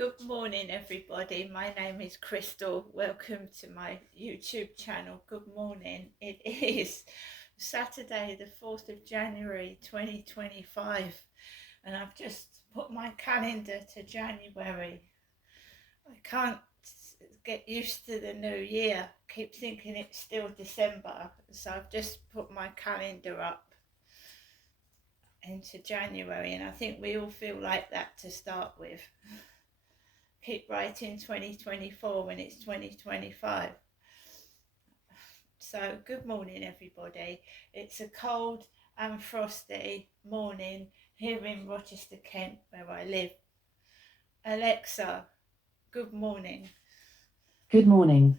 Good morning, everybody. My name is Crystal. Welcome to my YouTube channel. Good morning. It is Saturday, the 4th of January 2025, and I've just put my calendar to January. I can't get used to the new year. Keep thinking it's still December, so I've just put my calendar up into January, and I think we all feel like that to start with. Keep writing 2024 when it's 2025. So good morning, everybody. It's a cold and frosty morning here in Rochester, Kent, where I live. Alexa, good morning. Good morning.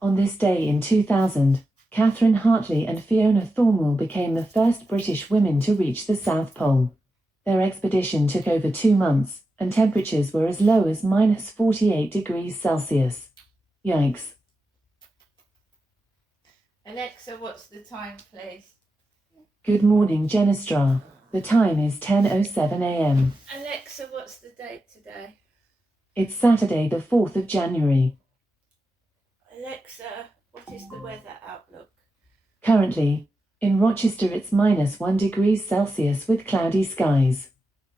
On this day in 2000, Catherine Hartley and Fiona Thornwell became the first British women to reach the South Pole. Their expedition took over 2 months, and temperatures were as low as -48 degrees Celsius. Yikes. Alexa, what's the time, please? Good morning, Genestra. The time is 10:07 a.m. Alexa, what's the date today? It's Saturday, the 4th of January. Alexa, what is the weather outlook? Currently, in Rochester it's -1 degrees Celsius with cloudy skies.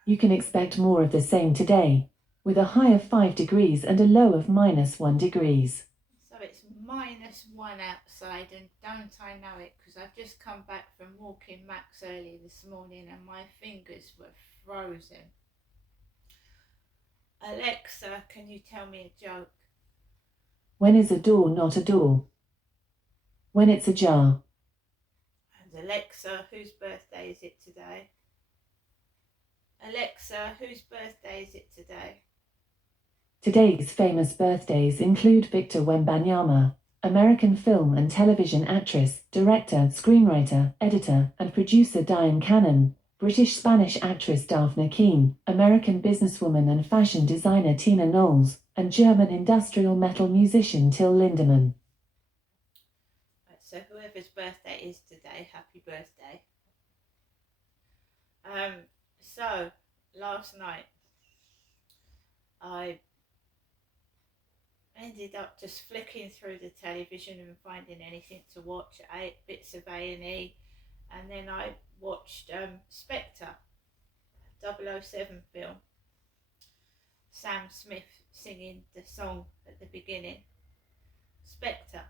You can expect more of the same today, with a high of 5 degrees and a low of -1 degrees. So it's -1 outside, and don't I know it, because I've just come back from walking Max early this morning and my fingers were frozen. Alexa, can you tell me a joke? When is a door not a door? When it's ajar. And Alexa, whose birthday is it today? Alexa, whose birthday is it today? Today's famous birthdays include Victor Wembanyama, American film and television actress, director, screenwriter, editor, and producer Diane Cannon, British Spanish actress Daphne Keane, American businesswoman and fashion designer Tina Knowles, and German industrial metal musician Till Lindemann. So whoever's birthday is today, happy birthday. So last night I ended up just flicking through the television and finding anything to watch. I ate bits of A&E, and then I watched Spectre, 007 film. Sam Smith singing the song at the beginning. Spectre.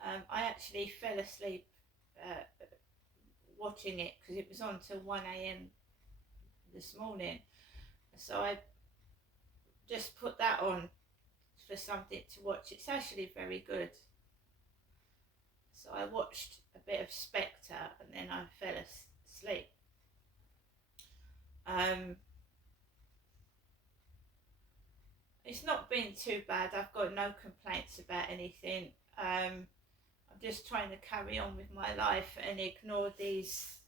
I actually fell asleep watching it because it was on till 1 a.m. this morning. So I just put that on for something to watch. It's actually very good. So I watched a bit of Spectre and then I fell asleep. It's not been too bad. I've got no complaints about anything. I'm just trying to carry on with my life and ignore these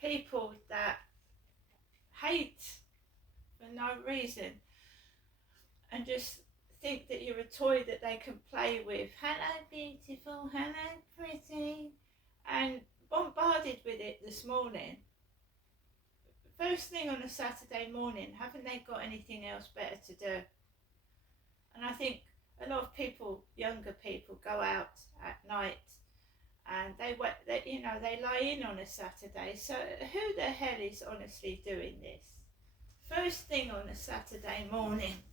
people that hate for no reason and just think that you're a toy that they can play with. Hello beautiful, hello pretty, and bombarded with it this morning. First thing on a Saturday morning, haven't they got anything else better to do? And I think a lot of people, younger people, go out at night and they lie in on a Saturday. So who the hell is honestly doing this? First thing on a Saturday morning.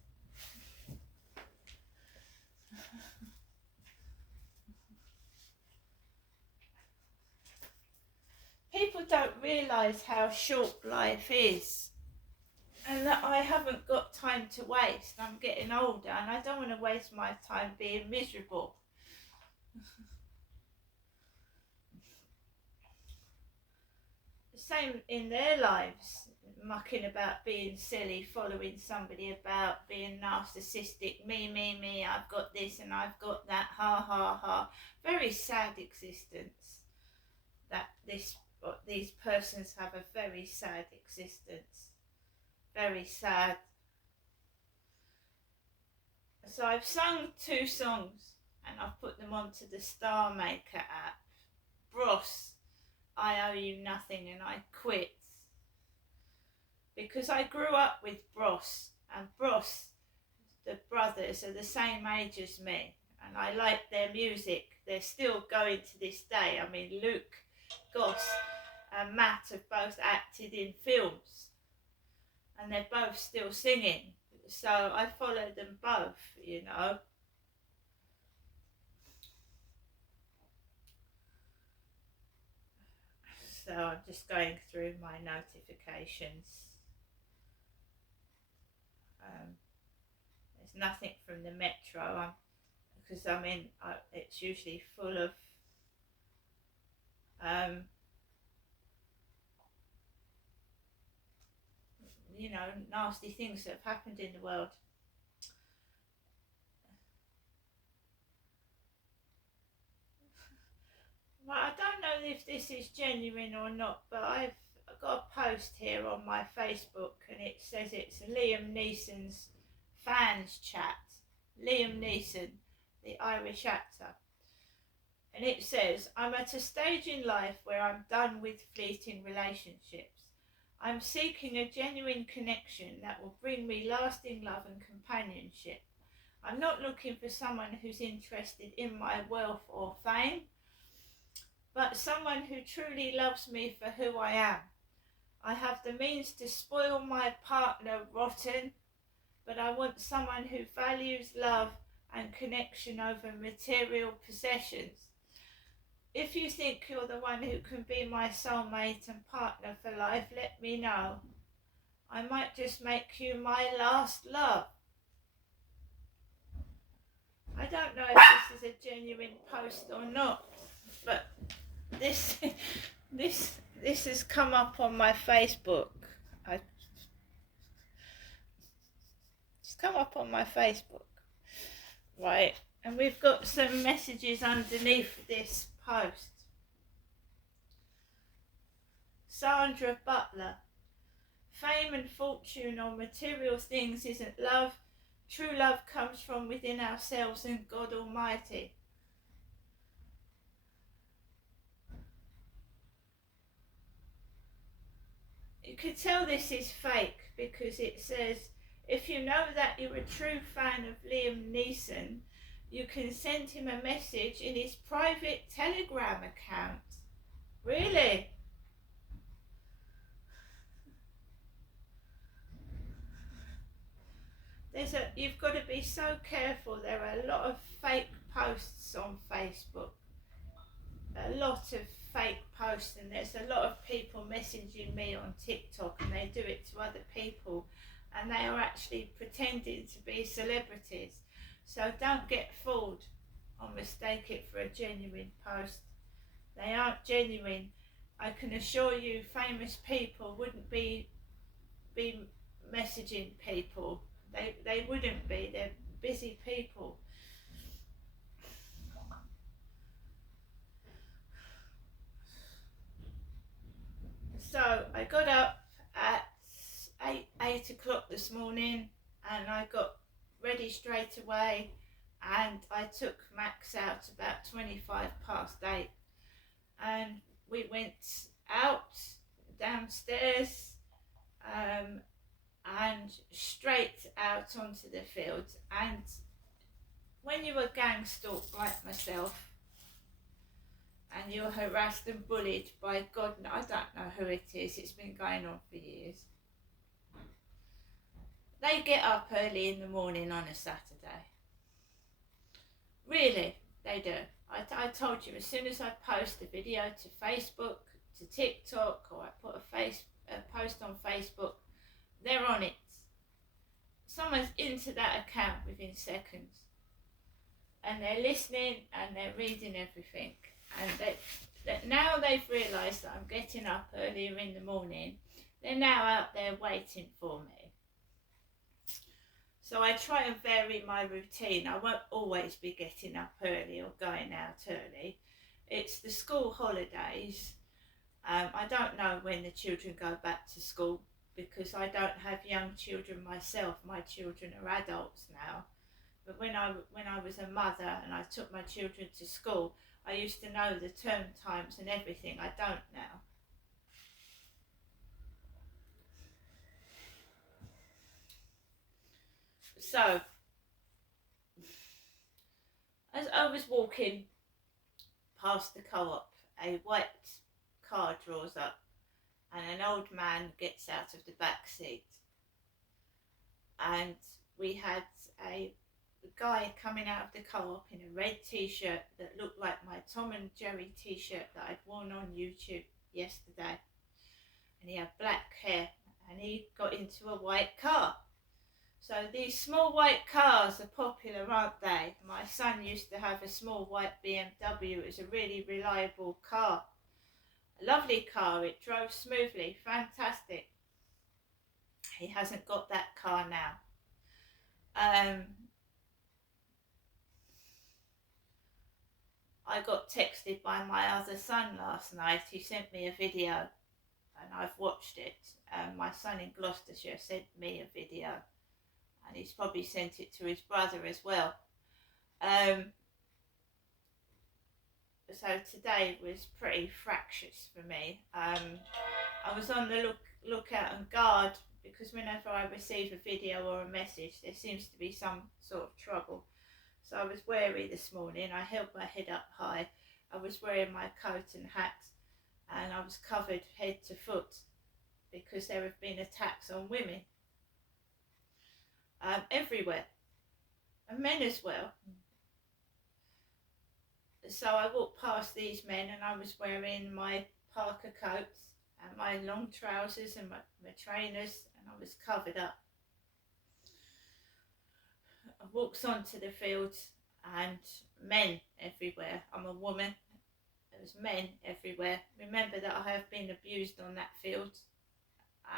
People don't realise how short life is, and that I haven't got time to waste. I'm getting older and I don't want to waste my time being miserable. The same in their lives, mucking about, being silly, following somebody about, being narcissistic, me, I've got this and I've got that, ha ha ha. Very sad existence. These persons have a very sad existence. Very sad. So I've sung 2 songs and I've put them onto the Star Maker app. Bros, I owe you nothing and I quit. because I grew up with Bros, and Bros, the brothers, are the same age as me, and I like their music. They're still going to this day. I mean, Luke Goss and Matt have both acted in films, and they're both still singing. So I follow them both, you know. So I'm just going through my notifications. There's nothing from the Metro, because it's usually full of nasty things that have happened in the world. Well, I don't know if this is genuine or not, but I've got a post here on my Facebook, and it says it's Liam Neeson's fans chat. Liam Neeson, the Irish actor. And it says, I'm at a stage in life where I'm done with fleeting relationships. I'm seeking a genuine connection that will bring me lasting love and companionship. I'm not looking for someone who's interested in my wealth or fame, but someone who truly loves me for who I am. I have the means to spoil my partner rotten, but I want someone who values love and connection over material possessions. If you think you're the one who can be my soulmate and partner for life, let me know. I might just make you my last love. I don't know if this is a genuine post or not, but this has come up on my Facebook. It's come up on my Facebook, right? And we've got some messages underneath this post. Sandra Butler. Fame and fortune or material things isn't love. True love comes from within ourselves and God Almighty. You could tell this is fake because it says, if you know that you're a true fan of Liam Neeson, you can send him a message in his private Telegram account. Really? You've got to be so careful. There are a lot of fake posts on Facebook. A lot of fake posts, and there's a lot of people messaging me on TikTok, and they do it to other people, and they are actually pretending to be celebrities. So don't get fooled or mistake it for a genuine post. They aren't genuine. I can assure you famous people wouldn't be messaging people. They wouldn't be. They're busy people. So I got up at 8 o'clock this morning, and I got ready straight away, and I took Max out about 8:25, and we went out downstairs and straight out onto the field. And when you're a gang stalk like myself, and you're harassed and bullied by God, I don't know who it is, it's been going on for years. They get up early in the morning on a Saturday. Really, they do. I told you, as soon as I post a video to Facebook, to TikTok, or I put a post on Facebook, they're on it. Someone's into that account within seconds, and they're listening and they're reading everything. And now they've realised that I'm getting up earlier in the morning. They're now out there waiting for me. So I try and vary my routine. I won't always be getting up early or going out early. It's the school holidays. I don't know when the children go back to school because I don't have young children myself. My children are adults now. But when I was a mother and I took my children to school, I used to know the term times and everything. I don't now. So, as I was walking past the co-op, a white car draws up and an old man gets out of the back seat. And we had a guy coming out of the co-op in a red t-shirt that looked like my Tom and Jerry t-shirt that I'd worn on YouTube yesterday. And he had black hair and he got into a white car. So these small white cars are popular, aren't they? My son used to have a small white BMW. It was a really reliable car. A lovely car. It drove smoothly. Fantastic. He hasn't got that car now. I got texted by my other son last night. He sent me a video and I've watched it. My son in Gloucestershire sent me a video and he's probably sent it to his brother as well. So today was pretty fractious for me. I was on the lookout and guard because whenever I receive a video or a message there seems to be some sort of trouble. So I was wary this morning. I held my head up high. I was wearing my coat and hat and I was covered head to foot because there have been attacks on women everywhere, and men as well. So I walked past these men and I was wearing my parka coats and my long trousers and my trainers, and I was covered up. I walked onto the field and men everywhere. I'm a woman. There was men everywhere. Remember that I have been abused on that field,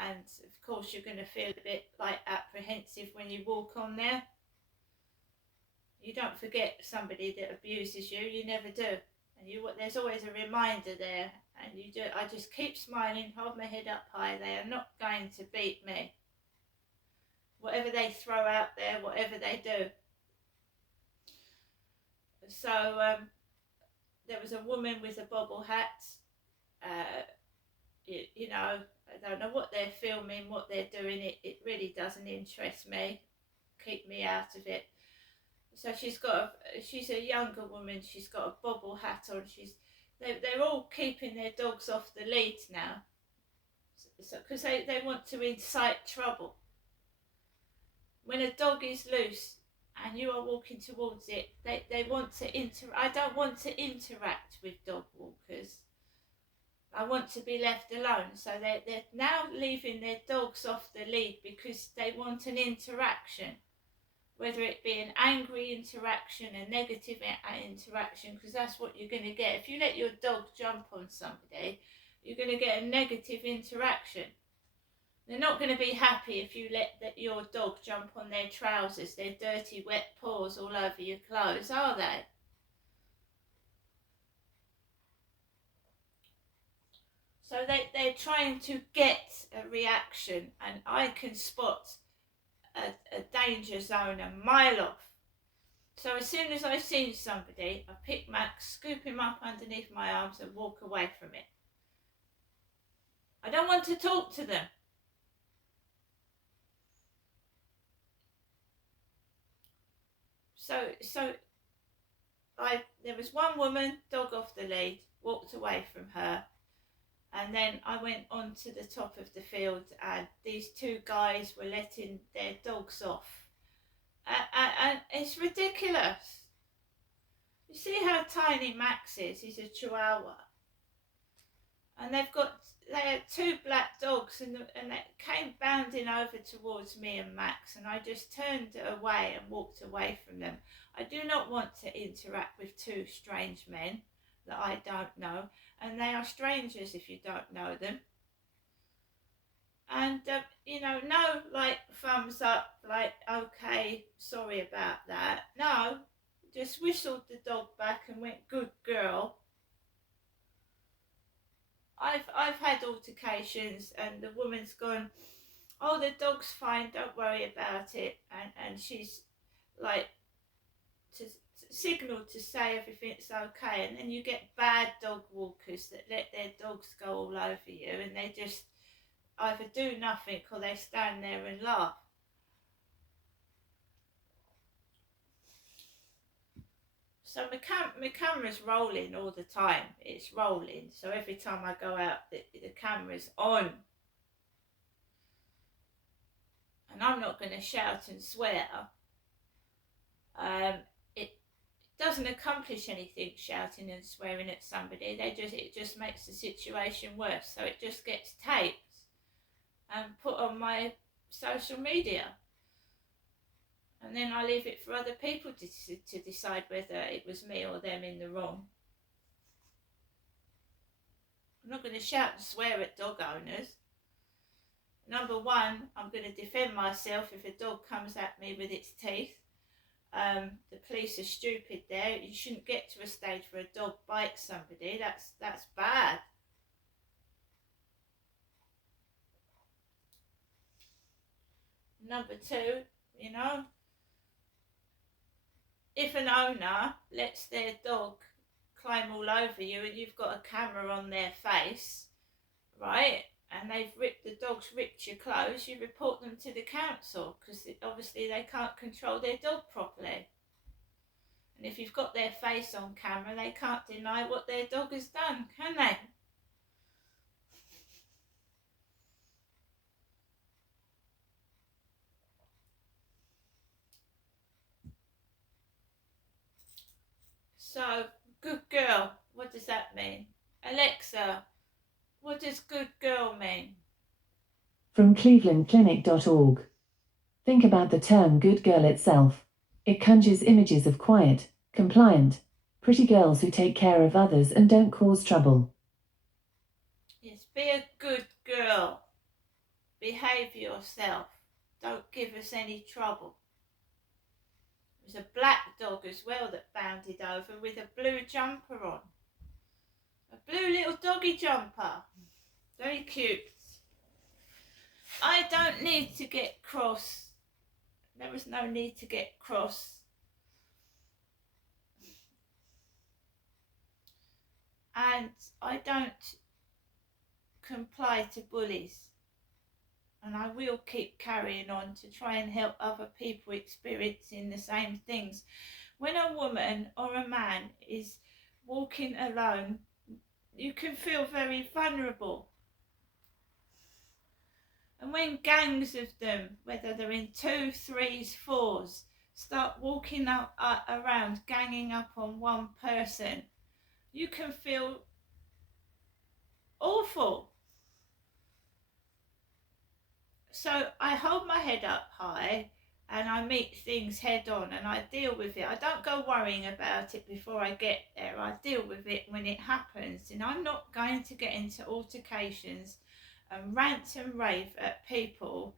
and of course you're going to feel a bit like apprehensive when you walk on there. You don't forget somebody that abuses you. You never do. And there's always a reminder there. And you do. I just keep smiling, hold my head up high. They are not going to beat me. Whatever they throw out there, whatever they do. So there was a woman with a bobble hat. You know, I don't know what they're filming, what they're doing. It really doesn't interest me. Keep me out of it. So she's a younger woman. She's got a bobble hat on. They're all keeping their dogs off the lead now, because they want to incite trouble. When a dog is loose and you are walking towards it, they want to I don't want to interact with dog walkers. I want to be left alone. So they're now leaving their dogs off the lead because they want an interaction. Whether it be an angry interaction, a negative interaction, because that's what you're going to get. If you let your dog jump on somebody, you're going to get a negative interaction. They're not going to be happy if you let your dog jump on their trousers, their dirty, wet paws all over your clothes, are they? So they're trying to get a reaction, and I can spot a danger zone a mile off. So as soon as I see somebody, I pick Max, scoop him up underneath my arms and walk away from it. I don't want to talk to them. So there was one woman, dog off the lead, walked away from her. And then I went on to the top of the field and these two guys were letting their dogs off. And it's ridiculous. You see how tiny Max is? He's a Chihuahua. And they had two black dogs and they came bounding over towards me and Max, and I just turned away and walked away from them. I do not want to interact with two strange men that I don't know, and they are strangers if you don't know them. And no like thumbs up, like okay, sorry about that. No, just whistled the dog back and went, good girl. I've had altercations and the woman's gone, oh, the dog's fine, don't worry about it, and she's like to signal to say everything's okay, and then you get bad dog walkers that let their dogs go all over you and they just either do nothing or they stand there and laugh. So my camera's rolling all the time. It's rolling. So every time I go out, the camera's on. And I'm not going to shout and swear. It doesn't accomplish anything shouting and swearing at somebody. It just makes the situation worse. So it just gets taped and put on my social media. And then I leave it for other people to decide whether it was me or them in the wrong. I'm not going to shout and swear at dog owners. Number one, I'm going to defend myself if a dog comes at me with its teeth. The police are stupid there. You shouldn't get to a stage where a dog bites somebody. That's bad. Number two, if an owner lets their dog climb all over you and you've got a camera on their face, right, and the dog's ripped your clothes, you report them to the council because obviously they can't control their dog properly. And if you've got their face on camera, they can't deny what their dog has done, can they? So, good girl, what does that mean? Alexa, what does good girl mean? From clevelandclinic.org. Think about the term good girl itself. It conjures images of quiet, compliant, pretty girls who take care of others and don't cause trouble. Yes, be a good girl. Behave yourself. Don't give us any trouble. There's a black dog as well that bounded over with a blue jumper on. A blue little doggy jumper. Very cute. I don't need to get cross. There was no need to get cross. And I don't comply to bullies. And I will keep carrying on to try and help other people experiencing the same things. When a woman or a man is walking alone, you can feel very vulnerable. And when gangs of them, whether they're in 2, 3s, 4s, start walking around, ganging up on one person, you can feel awful. So I hold my head up high and I meet things head on and I deal with it. I don't go worrying about it before I get there. I deal with it when it happens, and I'm not going to get into altercations and rant and rave at people.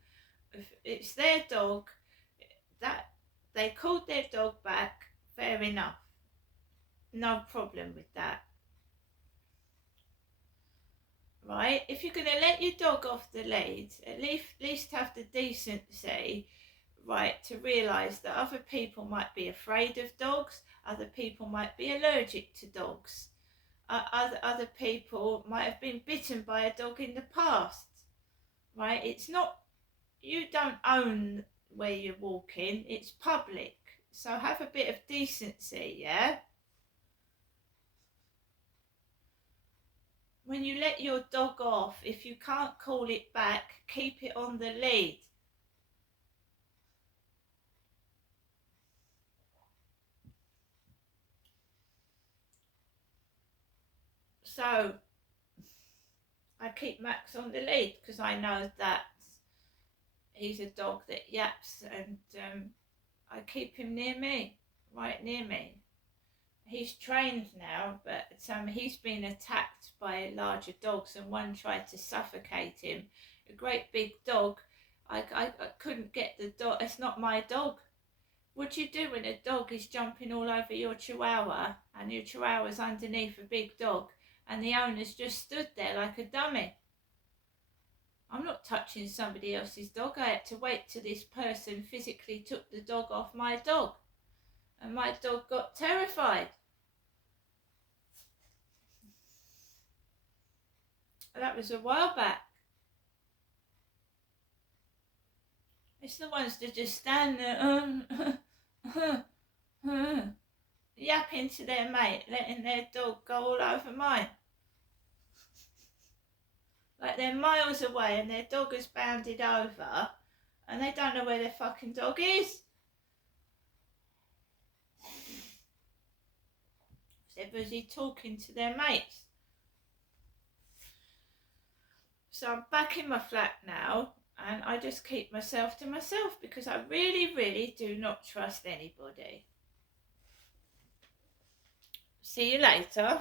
If it's their dog, that they called their dog back, fair enough. No problem with that. Right? If you're going to let your dog off the lead, at least have the decency, right, to realise that other people might be afraid of dogs, other people might be allergic to dogs, other people might have been bitten by a dog in the past, right? It's not, you don't own where you're walking, it's public, so have a bit of decency, yeah? When you let your dog off, if you can't call it back, keep it on the lead. So I keep Max on the lead because I know that he's a dog that yaps, and I keep him near me, right near me. He's trained now, but he's been attacked by larger dogs and one tried to suffocate him. A great big dog. I couldn't get the dog. It's not my dog. What do you do when a dog is jumping all over your chihuahua and your chihuahua's underneath a big dog and the owner's just stood there like a dummy? I'm not touching somebody else's dog. I had to wait till this person physically took the dog off my dog. And my dog got terrified. That was a while back. It's the ones that just stand there, yapping to their mate, letting their dog go all over mine. Like they're miles away and their dog has bounded over and they don't know where their fucking dog is. They're busy talking to their mates. So I'm back in my flat now and I just keep myself to myself because I really, really do not trust anybody. See you later.